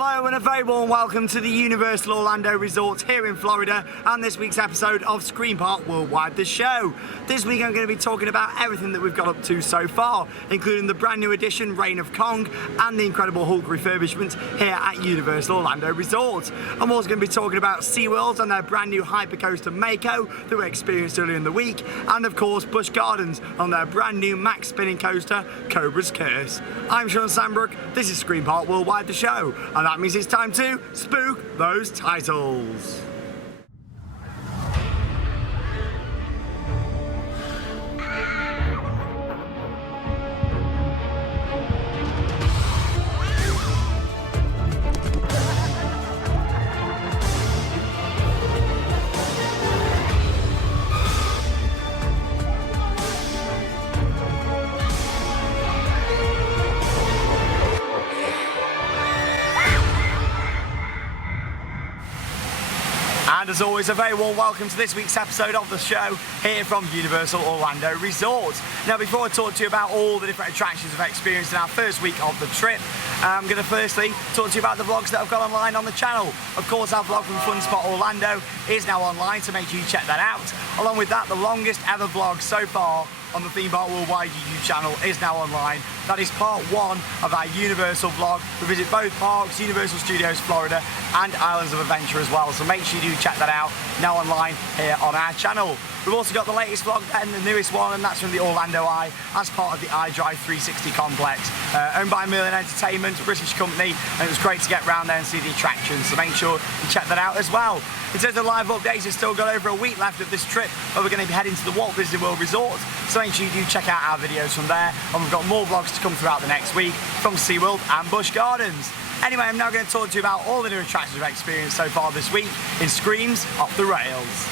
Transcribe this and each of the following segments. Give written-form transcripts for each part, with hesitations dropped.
Hello and a very warm welcome to the Universal Orlando Resort here in Florida and this week's episode of Screen Park Worldwide, the show. This week I'm going to be talking about everything that we've got up to so far, including the brand new edition Reign of Kong and the Incredible Hulk refurbishment here at Universal Orlando Resort. I'm also going to be talking about SeaWorld and their brand new hypercoaster Mako that we experienced earlier in the week, and of course Busch Gardens on their brand new max spinning coaster Cobra's Curse. I'm Shawn Sanbrooke, this is Screen Park Worldwide, the show. And that means it's time to spook those titles. And as always, a very warm welcome to this week's episode of the show here from Universal Orlando Resort. Now, before I talk to you about all the different attractions I've experienced in our first week of the trip, I'm going to firstly talk to you about the vlogs that I've got online on the channel. Of course, our vlog from Fun Spot Orlando is now online, so make sure you check that out. Along with that, the longest ever vlog so far on the Theme Park Worldwide YouTube channel is now online. That is part one of our Universal vlog. We visit both parks, Universal Studios Florida and Islands of Adventure as well, so make sure you do check that out, now online here on our channel. We've also got the latest vlog and the newest one, and that's from the Orlando Eye as part of the iDrive 360 complex, owned by Merlin Entertainment, a British company, and it was great to get around there and see the attractions, so make sure you check that out as well. In terms of live updates, we've still got over a week left of this trip where we're going to be heading to the Walt Disney World Resort, so make sure you do check out our videos from there, and we've got more vlogs to come throughout the next week from SeaWorld and Busch Gardens. Anyway, I'm now going to talk to you about all the new attractions we've experienced so far this week in Screams Off the Rails.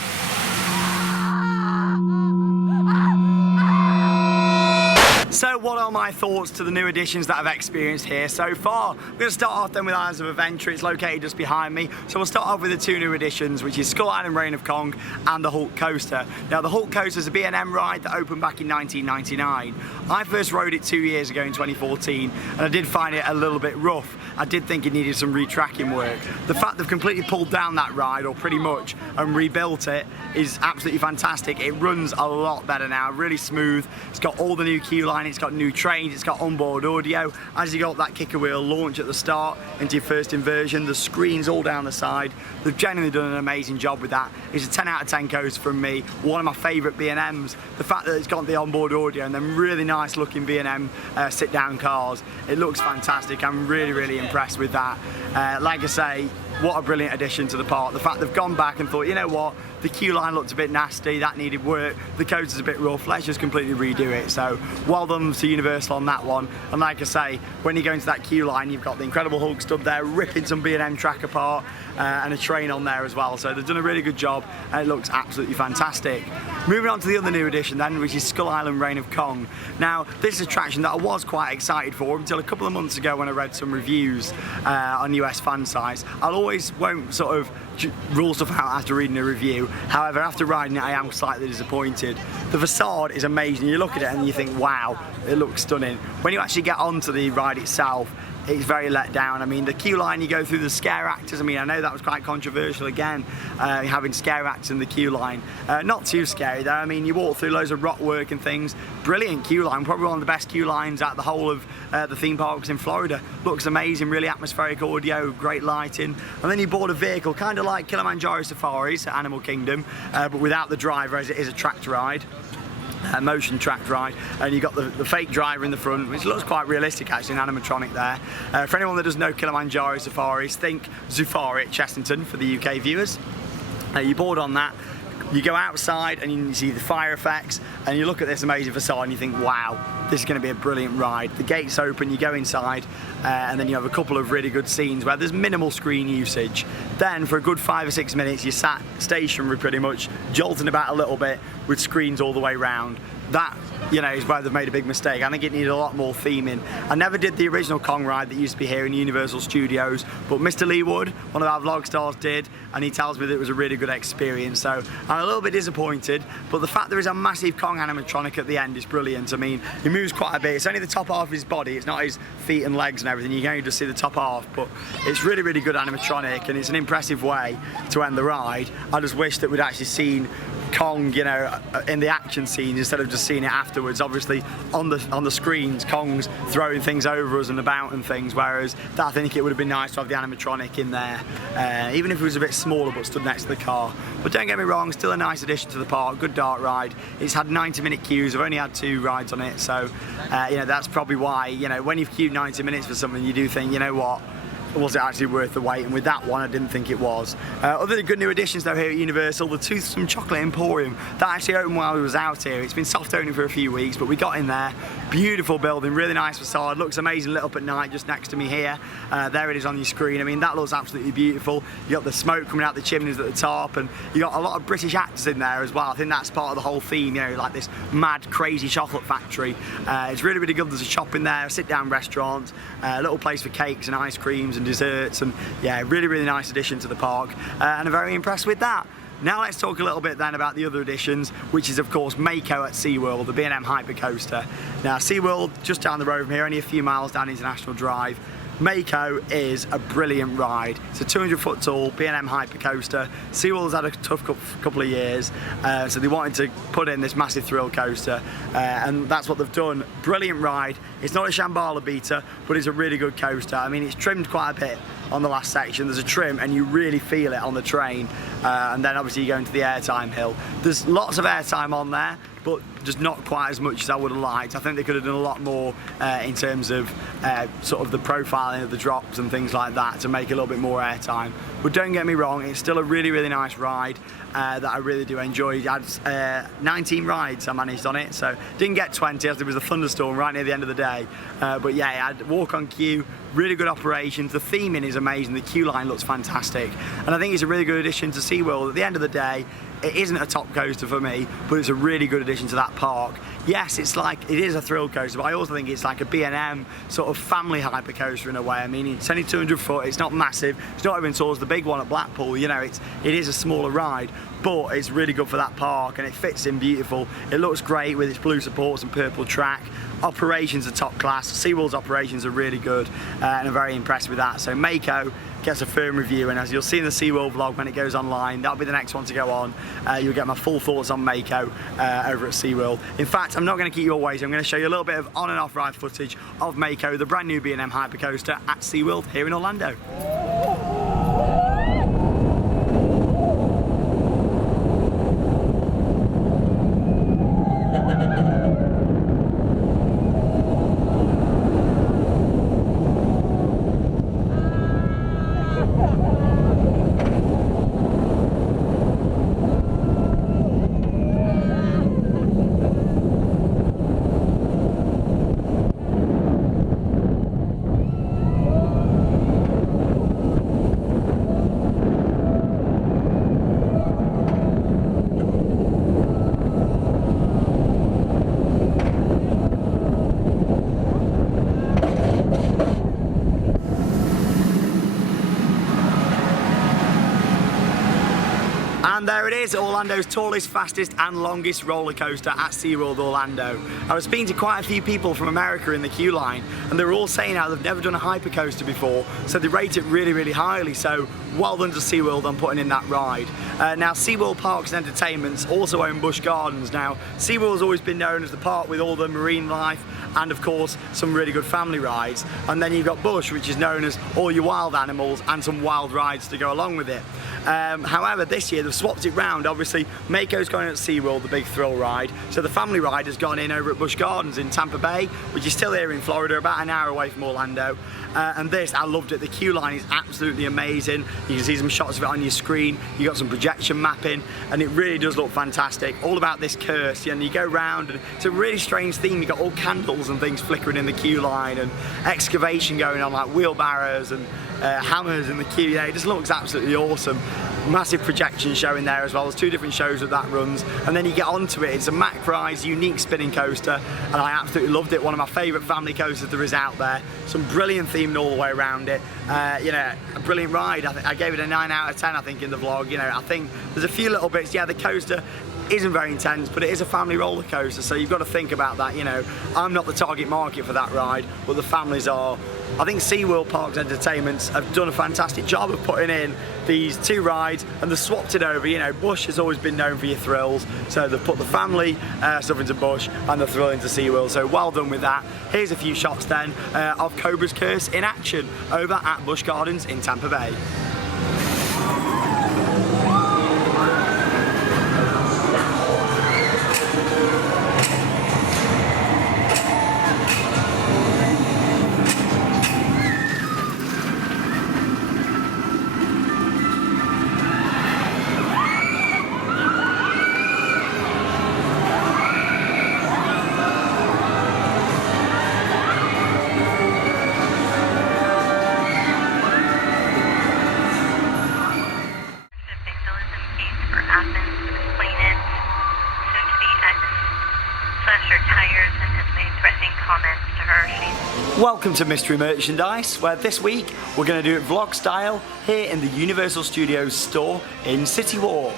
So what are my thoughts to the new additions that I've experienced here so far? We're going to start off then with Islands of Adventure. It's located just behind me. So we'll start off with the two new additions, which is Skull Island Reign of Kong and the Hulk Coaster. Now the Hulk Coaster is a B&M ride that opened back in 1999. I first rode it 2 years ago in 2014 and I did find it a little bit rough. I did think it needed some retracking work. The fact they've completely pulled down that ride, or pretty much, and rebuilt it is absolutely fantastic. It runs a lot better now, really smooth. It's got all the new queue line, it's got new trains, it's got onboard audio. As you got that kicker wheel launch at the start into your first inversion, the screens all down the side. They've genuinely done an amazing job with that. It's a 10 out of 10 coaster from me, one of my favourite B&Ms. The fact that it's got the onboard audio and them really nice looking B&M sit-down cars, it looks fantastic. I'm really impressed with that. Like I say, what a brilliant addition to the park. The fact they've gone back and thought, you know what, the queue line looked a bit nasty, that needed work, the coaster's a bit rough, let's just completely redo it. So well done to Universal on that one. And like I say, when you go into that queue line, you've got the Incredible Hulk stood there ripping some B&M track apart, and a train on there as well. So they've done a really good job and it looks absolutely fantastic. Moving on to the other new addition then, which is Skull Island Reign of Kong. Now this is an attraction that I was quite excited for until a couple of months ago when I read some reviews on US fan sites. I always won't sort of rule stuff out after reading a review. However, after riding it, I am slightly disappointed. The facade is amazing. You look at it and you think, wow, it looks stunning. When you actually get onto the ride itself, it's very let down. I mean, the queue line, you go through the scare actors. I mean, I know that was quite controversial again, having scare actors in the queue line. Not too scary though. I mean, you walk through loads of rock work and things. Brilliant queue line, probably one of the best queue lines out the whole of the theme parks in Florida. Looks amazing, really atmospheric audio, great lighting. And then you board a vehicle, kind of like Kilimanjaro Safaris at Animal Kingdom, but without the driver, as it is a tracked ride. Motion tracked ride, and you've got the fake driver in the front, which looks quite realistic actually, an animatronic there. For anyone that doesn't know Kilimanjaro Safaris, think Zufari at Chessington for the UK viewers. You board on that, you go outside and you see the fire effects, and you look at this amazing facade and you think, wow, this is going to be a brilliant ride. The gates open, you go inside, and then you have a couple of really good scenes where there's minimal screen usage. Then for a good 5 or 6 minutes you're sat stationary pretty much, jolting about a little bit with screens all the way round. that, you know, is where they've made a big mistake. I think it needed a lot more theming. I never did the original Kong ride that used to be here in Universal Studios, but Mr. Lee Wood, one of our vlog stars, did, and he tells me that it was a really good experience. So I'm a little bit disappointed, but the fact there is a massive Kong animatronic at the end is brilliant. I mean, he moves quite a bit. It's only the top half of his body. It's not his feet and legs and everything. You can only just see the top half, but it's really, really good animatronic, and it's an impressive way to end the ride. I just wish that we'd actually seen Kong, you know, in the action scene instead of just seeing it afterwards. Obviously on the screens, Kong's throwing things over us and about and things, whereas I think it would have been nice to have the animatronic in there, even if it was a bit smaller but stood next to the car. But don't get me wrong, still a nice addition to the park, good dark ride. It's had 90-minute queues. I've only had 2 rides on it, so you know, that's probably why, you know, when you've queued 90 minutes for something, you do think, you know what, was it actually worth the wait? And with that one, I didn't think it was. Other good new additions though here at Universal, the Toothsome Chocolate Emporium. That actually opened while we was out here. It's been soft opening for a few weeks, but we got in there. Beautiful building, really nice facade, looks amazing lit up at night just next to me here. There it is on your screen. I mean, that looks absolutely beautiful. You got the smoke coming out the chimneys at the top, and you got a lot of British actors in there as well. I think that's part of the whole theme, you know, like this mad, crazy chocolate factory. It's really, really good. There's a shop in there, a sit-down restaurant, a little place for cakes and ice creams and desserts, and yeah, really, really nice addition to the park, and I'm very impressed with that. Now let's talk a little bit then about the other additions, which is of course Mako at SeaWorld, the B&M hypercoaster. Now SeaWorld, just down the road from here, only a few miles down International Drive. Mako is a brilliant ride. It's a 200-foot tall B&M hypercoaster. SeaWorld's had a tough couple of years, so they wanted to put in this massive thrill coaster, and that's what they've done. Brilliant ride. It's not a Shambhala beater, but it's a really good coaster. I mean, it's trimmed quite a bit on the last section. There's a trim and you really feel it on the train, and then obviously you go into the airtime hill. There's lots of airtime on there, but just not quite as much as I would have liked. I think they could have done a lot more in terms of sort of the profiling of the drops and things like that to make a little bit more airtime. But don't get me wrong, it's still a really, really nice ride that I really do enjoy. I had 19 rides I managed on it, so didn't get 20 as there was a thunderstorm right near the end of the day. But yeah, I had walk on queue, really good operations. The theming is amazing, the queue line looks fantastic, and I think it's a really good addition to SeaWorld. At the end of the day, it isn't a top coaster for me, but it's a really good addition to that park. Yes, it is a thrill coaster, but I also think it's like a B&M sort of family hypercoaster in a way. I mean, it's only 200 foot, it's not massive, it's not even tall as the big one at Blackpool, you know, it is a smaller ride, but it's really good for that park and it fits in beautiful. It looks great with its blue supports and purple track. Operations are top class. SeaWorld's operations are really good, and I'm very impressed with that. So Mako gets a firm review, and as you'll see in the SeaWorld vlog when it goes online, that'll be the next one to go on. You'll get my full thoughts on Mako over at SeaWorld. In fact, I'm not going to keep you all waiting. I'm going to show you a little bit of on and off ride footage of Mako, the brand new B&M hypercoaster at SeaWorld here in Orlando. And there it is, Orlando's tallest, fastest and longest roller coaster at SeaWorld Orlando. I was speaking to quite a few people from America in the queue line, and they were all saying how they've never done a hypercoaster before, so they rate it really, really highly. So well done to SeaWorld on putting in that ride. Now SeaWorld Parks and Entertainments also own Busch Gardens. Now SeaWorld's always been known as the park with all the marine life and of course some really good family rides, and then you've got Busch, which is known as all your wild animals and some wild rides to go along with it. However, this year they've swapped it round. Obviously, Mako's gone in at SeaWorld, the big thrill ride, so the family ride has gone in over at Busch Gardens in Tampa Bay, which is still here in Florida, about an hour away from Orlando. And this, I loved it. The queue line is absolutely amazing. You can see some shots of it on your screen. You got some projection mapping, and it really does look fantastic. All about this curse, and you go round, and it's a really strange theme. You got all candles and things flickering in the queue line, and excavation going on, like wheelbarrows and hammers in the queue. Yeah, it just looks absolutely awesome. Massive projection show in there as well. There's 2 different shows that runs, and then you get onto it. It's a Mack Prize unique spinning coaster, and I absolutely loved it. One of my favourite family coasters there is out there. Some brilliant theming all the way around it. You know, a brilliant ride. I gave it a 9 out of 10, I think, in the vlog. You know, I think there's a few little bits. Yeah, the coaster isn't very intense, but it is a family roller coaster, so you've got to think about that. You know, I'm not the target market for that ride, but the families are. I think SeaWorld Parks Entertainments have done a fantastic job of putting in these 2 rides, and they've swapped it over. You know, Busch has always been known for your thrills, so they've put the family stuff into Busch and the thrill into SeaWorld, so well done with that. Here's a few shots then of Cobra's Curse in action over at Busch Gardens in Tampa Bay. Welcome to Mystery Merchandise, where this week we're going to do it vlog style here in the Universal Studios store in City Walk.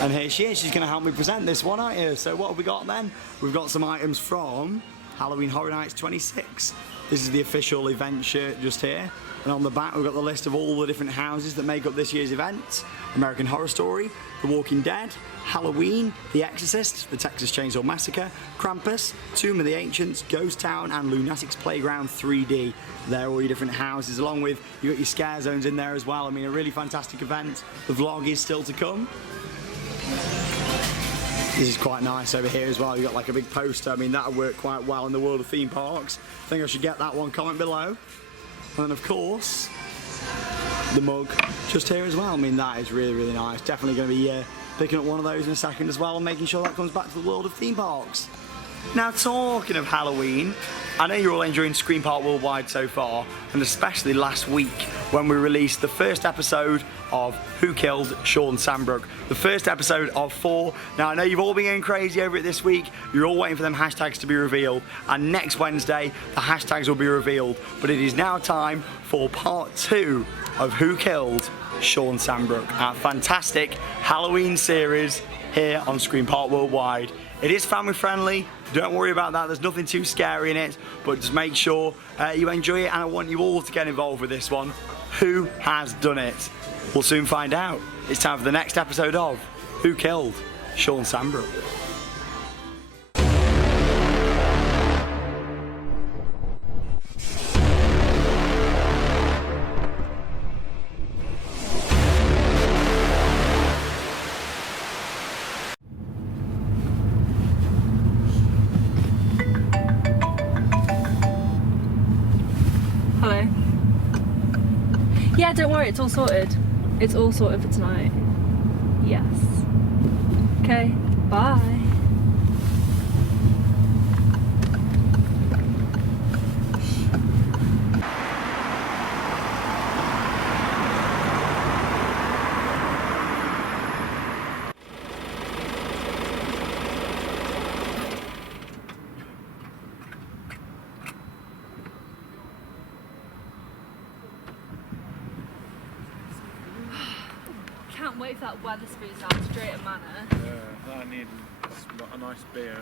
And here she is, she's going to help me present this one, aren't you? So what have we got then? We've got some items from Halloween Horror Nights 26. This is the official event shirt just here. And on the back we've got the list of all the different houses that make up this year's event. American Horror Story, The Walking Dead, Halloween, The Exorcist, The Texas Chainsaw Massacre, Krampus, Tomb of the Ancients, Ghost Town and Lunatic's Playground 3D. They're all your different houses, along with, you got your scare zones in there as well. I mean, a really fantastic event. The vlog is still to come. This is quite nice over here as well. You've got like a big poster. I mean, that'll work quite well in the world of theme parks. I think I should get that one. Comment below. And then, of course, the mug just here as well. I mean, that is really, really nice. Definitely going to be picking up one of those in a second as well and making sure that comes back to the world of theme parks. Now, talking of Halloween, I know you're all enjoying Scream Park Worldwide so far, and especially last week when we released the first episode of Who Killed Shawn Sanbrooke. The first episode of 4. Now, I know you've all been going crazy over it this week. You're all waiting for them hashtags to be revealed, and next Wednesday the hashtags will be revealed. But it is now time for part 2 of Who Killed Shawn Sanbrooke, our fantastic Halloween series here on Scream Park Worldwide. It is family friendly, don't worry about that, there's nothing too scary in it, but just make sure you enjoy it, and I want you all to get involved with this one. Who has done it? We'll soon find out. It's time for the next episode of Who Killed Shawn Sanbrooke. Yeah, don't worry, it's all sorted. It's all sorted for tonight. Yes. Okay, bye. Can't wait for that Wetherspoons now to Drayton Manor. Yeah, I need a nice beer,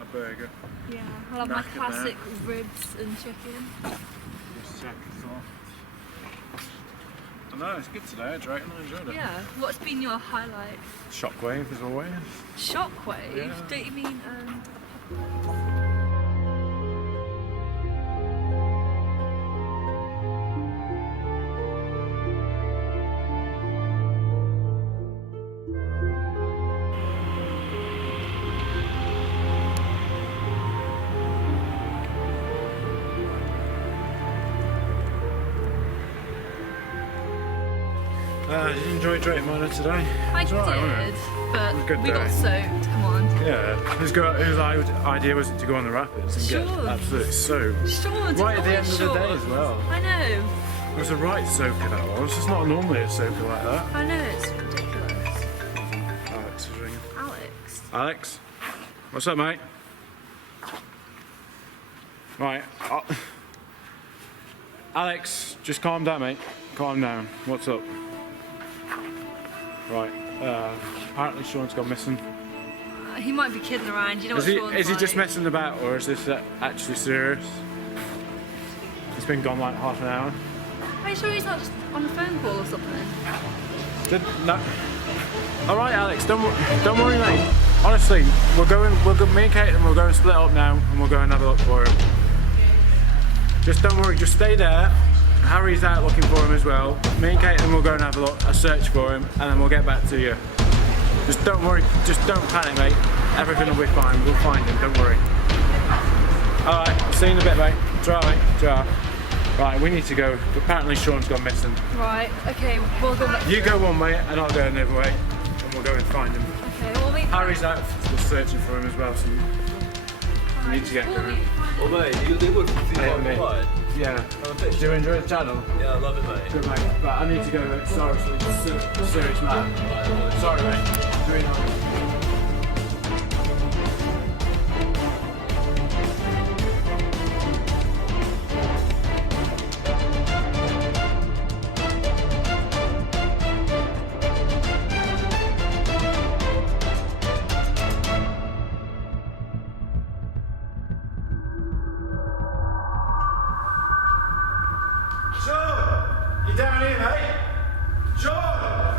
a burger. Yeah, I'll have my classic ribs and chicken. Just check it off. I know, it's good today, Drayton, I enjoyed it. Yeah, what's been your highlight? Shockwave as always. Shockwave? Yeah. Don't you mean Did you enjoy Drayton Manor today? I did, right, but we got soaked, come on. Yeah, whose idea was it to go on the rapids and get absolutely soaked? Sure, right at the end of the day as well. I know. was a right soaker that was. It's not normally a soaker like that. I know, it's ridiculous. Alex is ringing. Alex. Alex? What's up, mate? Right. Alex, just calm down, mate. Calm down. What's up? Right. Apparently Shawn's gone missing. He might be kidding around, you know what Shawn's Is he like. just messing about, or is this actually serious? He's been gone like half an hour. Are you sure he's not just on a phone call or something? No. All right, Alex. Don't worry, mate. Honestly, me and Caitlin will go and split up now, and we'll go and have a look for him. Just don't worry. Just stay there. Harry's out looking for him as well. Me and Caitlin will go and have a search for him, and then we'll get back to you. Just don't worry. Just don't panic, mate. Everything will be fine. We'll find him. Don't worry. All right. I'll see you in a bit, mate. Try, mate. Try. Right, we need to go. Apparently Shawn's gone missing. Right, okay, we'll go back. You go one way and I'll go another way, and we'll go and find him. Okay, we'll meet. Harry's out searching for him as well, so we need to get going. Oh mate, you would see Yeah, what mate. I'm Yeah. Do you enjoy the channel? Yeah, I love it, mate. Good, mate. Right, I need to go, mate. Sorry, serious man. Sorry, mate. Very nice. Shawn! You down here, mate? Shawn!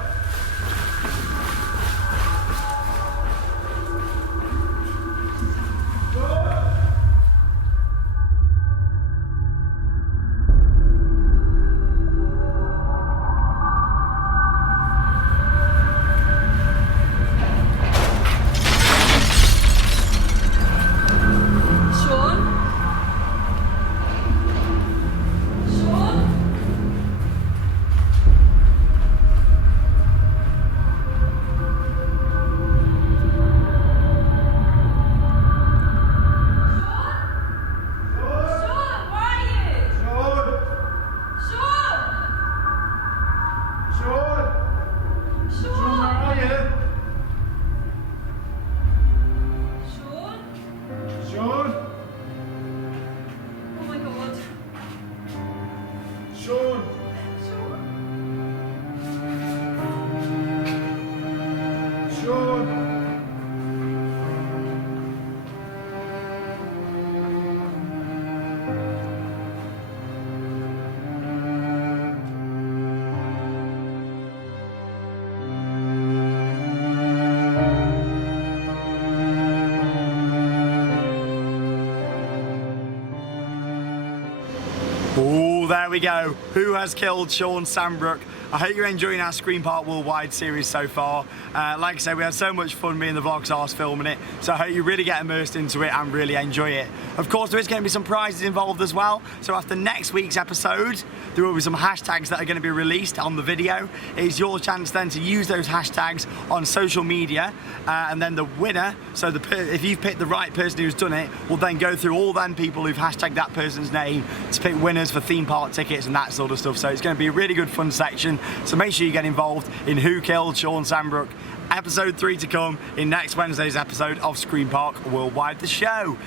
Oh, there we go. Who has killed Shawn Sanbrooke? I hope you're enjoying our Screen Park Worldwide series so far. Like I said, we had so much fun, me and the vlog stars filming it, so I hope you really get immersed into it and really enjoy it. Of course, there is going to be some prizes involved as well, so after next week's episode, there will be some hashtags that are going to be released on the video. It's your chance then to use those hashtags on social media, and then the winner, so if you've picked the right person who's done it, will then go through all them people who've hashtagged that person's name to pick winners for theme park tickets and that sort of stuff. So it's going to be a really good fun section, so make sure you get involved in Who Killed Shawn Sanbrooke. Episode 3 to come in next Wednesday's episode of Screen Park Worldwide, the show.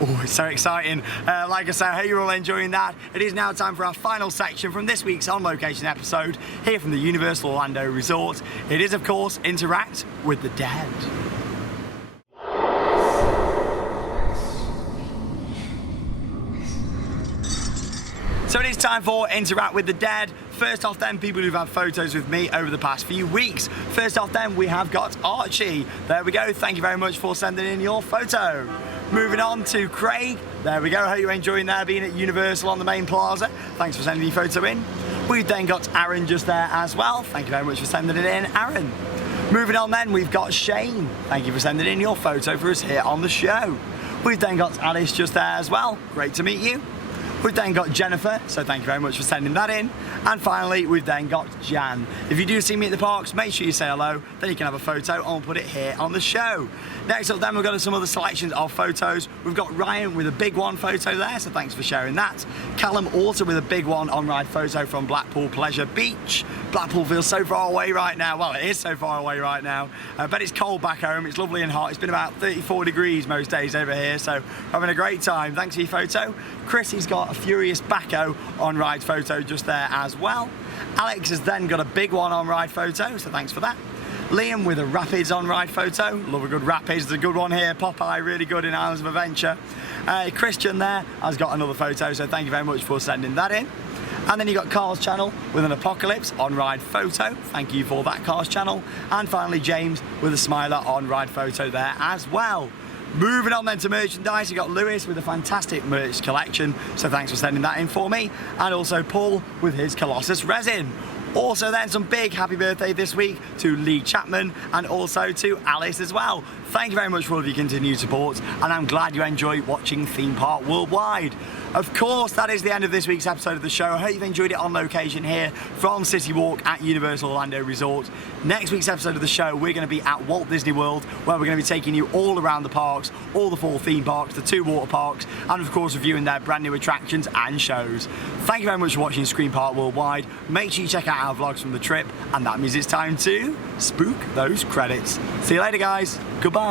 Oh, it's so exciting. Like I say, I hope you're all enjoying that. It is now time for our final section from this week's On Location episode here from the Universal Orlando Resort. It is, of course, Interact with the Dead. So it is time for Interact with the Dead. First off then, people who've had photos with me over the past few weeks. First off then, we have got Archie. There we go, thank you very much for sending in your photo. Moving on to Craig. There we go, hope you're enjoying there, being at Universal on the main plaza. Thanks for sending your photo in. We've then got Aaron just there as well. Thank you very much for sending it in, Aaron. Moving on then, we've got Shane. Thank you for sending in your photo for us here on the show. We've then got Alice just there as well. Great to meet you. We've then got Jennifer, so thank you very much for sending that in. And finally, we've then got Jan. If you do see me at the parks, make sure you say hello, then you can have a photo and we'll put it here on the show. Next up then, we've got some other selections of photos. We've got Ryan with a big one photo there, so thanks for sharing that. Callum also with a big one on-ride photo from Blackpool Pleasure Beach. Blackpool feels so far away right now. Well, it is so far away right now, but it's cold back home. It's lovely and hot. It's been about 34 degrees most days over here, so having a great time. Thanks for your photo. Chrissy's got a Furious Bacco on-ride photo just there as well. Alex has then got a big one on-ride photo, so thanks for that. Liam with a Rapids on-ride photo. Love a good Rapids. There's a good one here. Popeye, really good in Islands of Adventure. Christian there has got another photo, so thank you very much for sending that in. And then you got Carl's channel with an Apocalypse on-ride photo. Thank you for that, Carl's channel. And finally, James with a Smiler on-ride photo there as well. Moving on then to merchandise, you got Lewis with a fantastic merch collection, so thanks for sending that in for me. And also Paul with his Colossus resin. Also then some big happy birthday this week to Lee Chapman and also to Alice as well. Thank you very much for all of your continued support, and I'm glad you enjoy watching Theme Park Worldwide. Of course, that is the end of this week's episode of the show. I hope you've enjoyed it on location here from City Walk at Universal Orlando Resort. Next week's episode of the show, we're going to be at Walt Disney World, where we're going to be taking you all around the parks, all the 4 theme parks, the 2 water parks, and of course reviewing their brand new attractions and shows. Thank you very much for watching Screen Park Worldwide. Make sure you check out our vlogs from the trip, and that means it's time to spook those credits. See you later, guys. Goodbye.